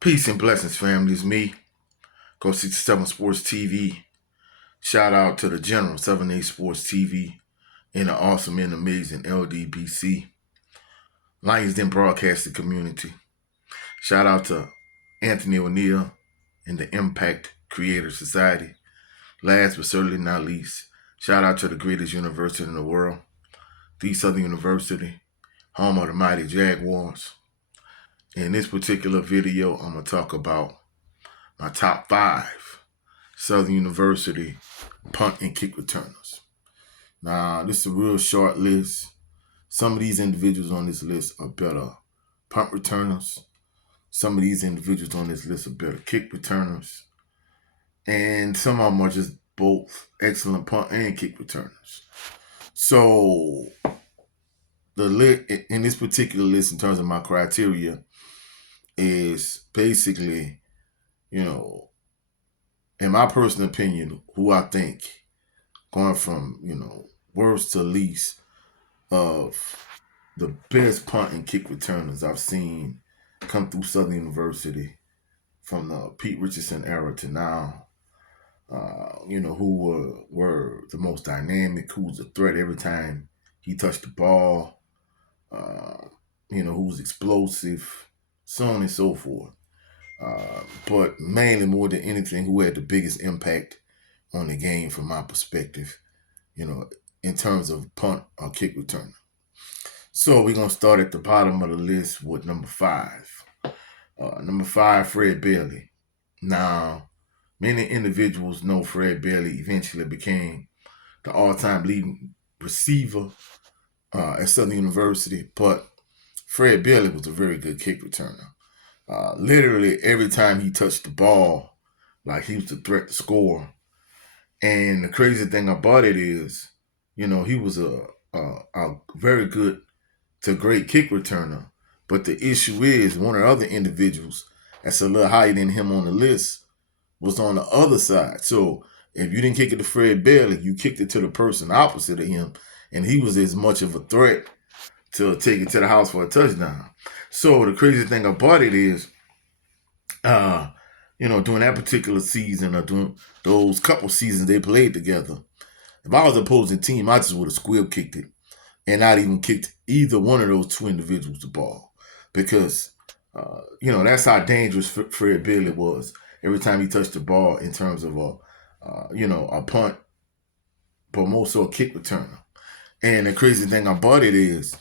Peace and blessings, family. It's me, Go 67 Sports TV. Shout out to the General, 78 Sports TV, and the awesome and amazing LDBC, Lions Den Broadcasting Community. Shout out to Anthony O'Neill and the Impact Creator Society. Last but certainly not least, shout out to the greatest university in the world, the Southern University, home of the mighty Jaguars. In this particular video, I'm going to talk about my top 5 Southern University punt and kick returners. Now, this is a real short list. Some of these individuals on this list are better punt returners. Some of these individuals on this list are better kick returners. And some of them are just both excellent punt and kick returners. So, in this particular list, in terms of my criteria, is basically, in my personal opinion, who I think, going from, worst to least, of the best punt and kick returners I've seen come through Southern University from the Pete Richardson era to now, who were the most dynamic, who was a threat every time he touched the ball, who was explosive, so on and so forth. But mainly, more than anything, who had the biggest impact on the game from my perspective, in terms of punt or kick returner. So we're going to start at the bottom of the list with number 5. Number 5, Fred Bailey. Now, many individuals know Fred Bailey eventually became the all-time leading receiver at Southern University, but Fred Bailey was a very good kick returner. Literally every time he touched the ball, like he was a threat to score. And the crazy thing about it is, he was a very good to great kick returner. But the issue is, one of the other individuals that's a little higher than him on the list was on the other side. So if you didn't kick it to Fred Bailey, you kicked it to the person opposite of him, and he was as much of a threat to take it to the house for a touchdown. So the crazy thing about it is, during that particular season or during those couple seasons they played together, if I was an opposing team, I just would have squib kicked it and not even kicked either one of those two individuals the ball. Because, that's how dangerous Fred Bailey was every time he touched the ball in terms of a punt, but more so a kick returner. And the crazy thing about it is,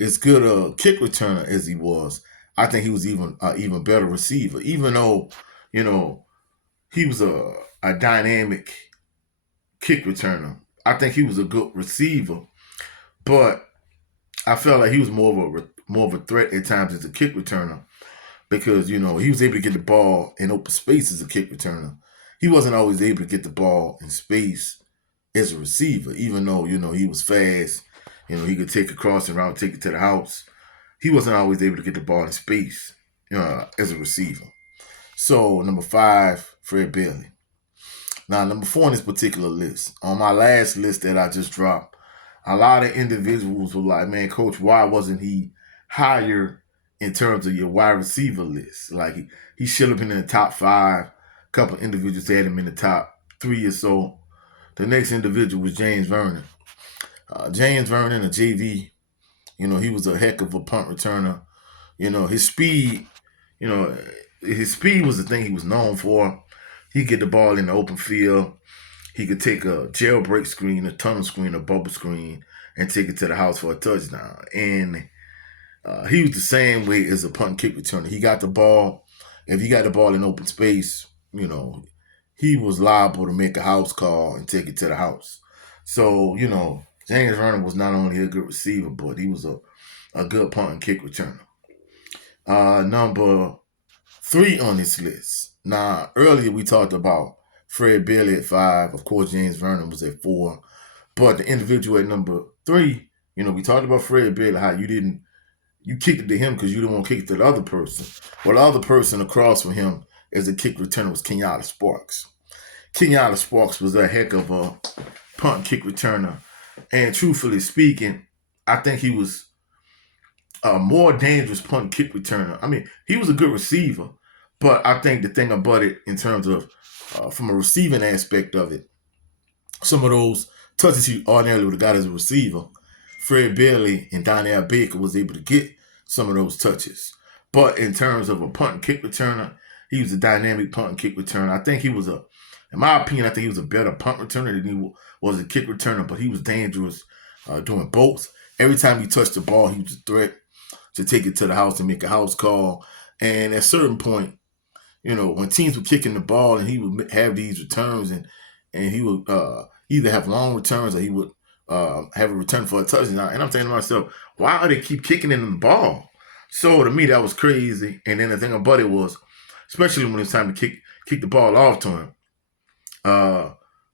as good a kick returner as he was, I think he was even better receiver. Even though, he was a dynamic kick returner, I think he was a good receiver. But I felt like he was more of a threat at times as a kick returner because, he was able to get the ball in open space as a kick returner. He wasn't always able to get the ball in space as a receiver, even though, he was fast. He could take a crossing route, take it to the house. He wasn't always able to get the ball in space as a receiver. So, number 5, Fred Bailey. Now, number 4 on this particular list, on my last list that I just dropped, a lot of individuals were like, man, Coach, why wasn't he higher in terms of your wide receiver list? Like, he should have been in the top 5. A couple of individuals had him in the top 3 or so. The next individual was James Vernon. James Vernon, a JV, he was a heck of a punt returner. His speed was the thing he was known for. He'd get the ball in the open field. He could take a jailbreak screen, a tunnel screen, a bubble screen, and take it to the house for a touchdown. And he was the same way as a punt and kick returner. He got the ball. If he got the ball in open space, he was liable to make a house call and take it to the house. So, James Vernon was not only a good receiver, but he was a good punt and kick returner. Number 3 on this list. Now, earlier we talked about Fred Bailey at 5. Of course, James Vernon was at 4. But the individual at number 3, we talked about Fred Bailey, how you kicked it to him because you didn't want to kick it to the other person. Well, the other person across from him as a kick returner was Kenyatta Sparks. Kenyatta Sparks was a heck of a punt and kick returner. And truthfully speaking, I think he was a more dangerous punt and kick returner. I mean, he was a good receiver, but I think the thing about it in terms of from a receiving aspect of it, some of those touches he ordinarily would have got as a receiver, Fred Bailey and Donnell Baker was able to get some of those touches. But in terms of a punt and kick returner, he was a dynamic punt and kick returner. I think he was in my opinion, I think he was a better punt returner than he was a kick returner, but he was dangerous doing both. Every time he touched the ball, he was a threat to take it to the house and make a house call. And at a certain point, when teams were kicking the ball and he would have these returns and he would either have long returns or he would have a return for a touchdown. And I'm saying to myself, why do they keep kicking in the ball? So to me, that was crazy. And then the thing about it was, especially when it's time to kick the ball off to him,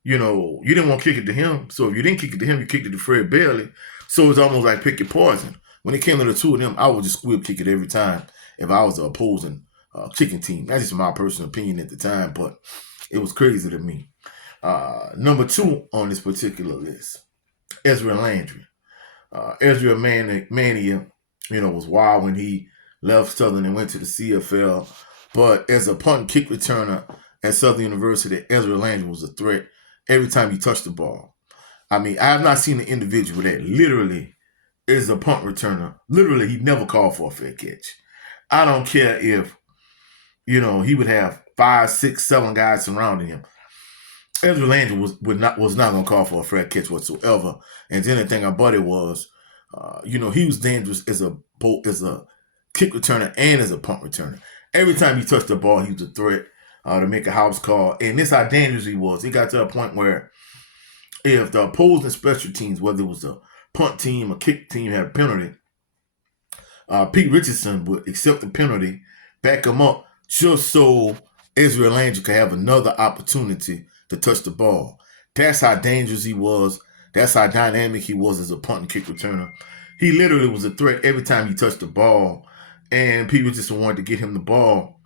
you didn't want to kick it to him. So if you didn't kick it to him, you kicked it to Fred Bailey. So it's almost like pick your poison. When it came to the two of them, I would just squib kick it every time if I was the opposing kicking team. That's just my personal opinion at the time, but it was crazy to me. Number 2 on this particular list, Ezra Landry. Ezra Mania, was wild when he left Southern and went to the CFL. But as a punt and kick returner at Southern University, Ezra Landry was a threat every time he touched the ball. I mean, I have not seen an individual that literally is a punt returner. Literally, he never called for a fair catch. I don't care if, he would have 5, 6, 7 guys surrounding him. Ezra Landry was not going to call for a fair catch whatsoever. And then the thing about it was, he was dangerous as a kick returner and as a punt returner. Every time he touched the ball, he was a threat to make a house call. And this how dangerous he was. It got to a point where if the opposing special teams, whether it was a punt team or kick team, had a penalty, Pete Richardson would accept the penalty, back him up, just so Ezra Landry could have another opportunity to touch the ball. That's how dangerous he was. That's how dynamic he was as a punt and kick returner. He literally was a threat every time he touched the ball, and people just wanted to get him the ball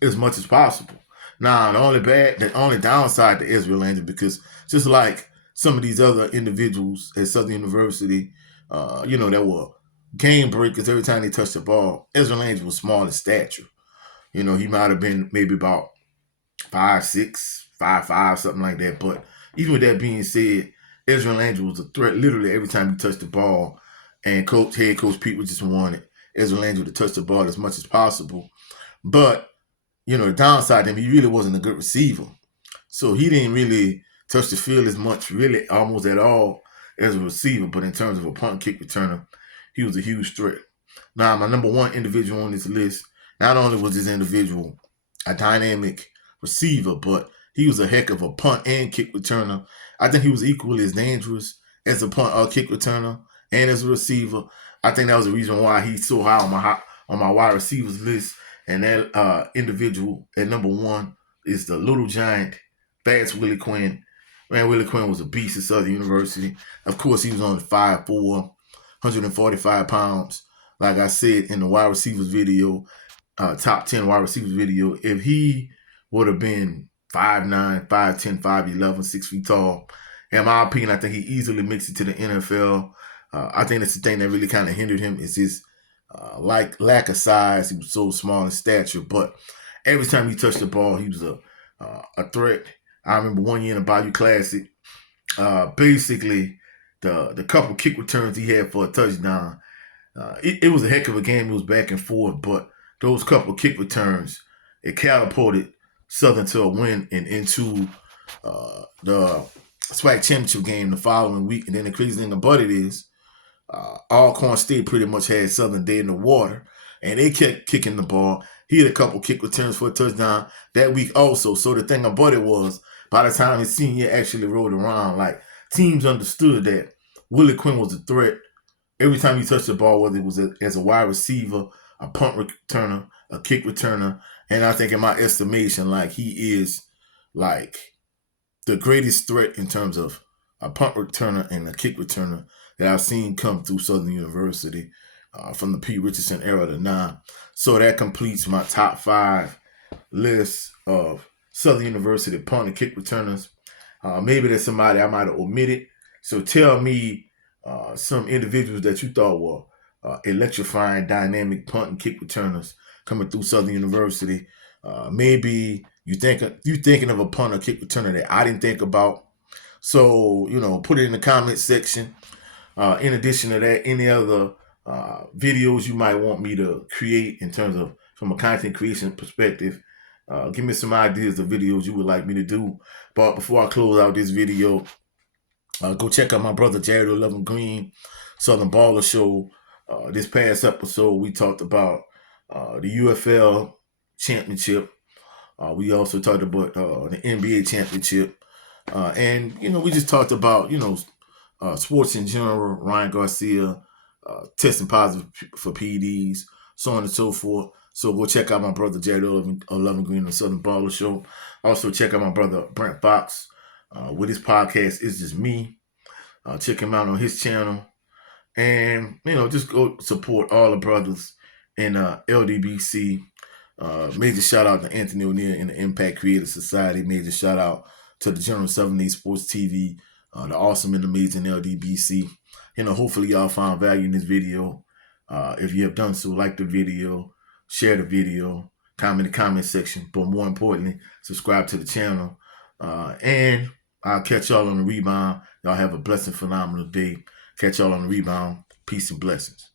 as much as possible. Now, the only downside to Ezra Landry, because just like some of these other individuals at Southern University, that were game breakers every time they touched the ball, Ezra Landry was small in stature. He might have been maybe about 5'6", 5'5", something like that. But even with that being said, Ezra Landry was a threat literally every time he touched the ball. And head coach Pete Richardson wanted Ezra Landry to touch the ball as much as possible. But, the downside to him, he really wasn't a good receiver. So he didn't really touch the field as much, really almost at all, as a receiver. But in terms of a punt and kick returner, he was a huge threat. Now, my number 1 individual on this list, not only was this individual a dynamic receiver, but he was a heck of a punt and kick returner. I think he was equally as dangerous as a punt or kick returner and as a receiver. I think that was the reason why he's so high on my wide receivers list. And that individual at number 1 is the little giant, fast Willie Quinn. Man, Willie Quinn was a beast at Southern University. Of course, he was only 5'4", 145 pounds. Like I said in the wide receivers video, top 10 wide receivers video, if he would have been 5'9", 5'10", 5'11", 6 feet tall, in my opinion, I think he easily makes it to the NFL. I think that's the thing that really kind of hindered him is his lack of size. He was so small in stature, but every time he touched the ball, he was a threat. I remember one year in the Bayou Classic, basically the couple kick returns he had for a touchdown. It was a heck of a game. It was back and forth, but those couple kick returns, it catapulted Southern to a win and into the SWAC championship game the following week. And then the crazy thing about it is, Alcorn State pretty much had Southern dead in the water, and they kept kicking the ball. He had a couple kick returns for a touchdown that week also. So the thing about it was, by the time his senior year actually rolled around, like, teams understood that Willie Quinn was a threat every time he touched the ball, whether it was as a wide receiver, a punt returner, a kick returner. And I think in my estimation, like, he is like the greatest threat in terms of a punt returner and a kick returner that I've seen come through Southern University from the Pete Richardson era to now. So that completes my top 5 list of Southern University punt and kick returners. Maybe there's somebody I might have omitted. So tell me some individuals that you thought were electrifying, dynamic punt and kick returners coming through Southern University. Maybe you thinking of a punt or kick returner that I didn't think about. So, put it in the comment section. In addition to that, any other videos you might want me to create in terms of from a content creation perspective, give me some ideas of videos you would like me to do. But before I close out this video, go check out my brother Jared 11 Green, Southern Baller Show. This past episode, we talked about the UFL championship. We also talked about the NBA championship. And, we just talked about, sports in general, Ryan Garcia, testing positive for PEDs, so on and so forth. So go check out my brother Jared 11 Green on the Southern Baller Show. Also check out my brother Brent Fox with his podcast, It's Just Me. Check him out on his channel. And, just go support all the brothers in LDBC. Major shout out to Anthony O'Neill and the Impact Creative Society. Major shout out to the General 7 Sports TV, the awesome and amazing LDBC. Hopefully y'all found value in this video. If you have done so, like the video, share the video, comment in the comment section, but more importantly, subscribe to the channel. And I'll catch y'all on the rebound. Y'all have a blessed, phenomenal day. Catch y'all on the rebound. Peace and blessings.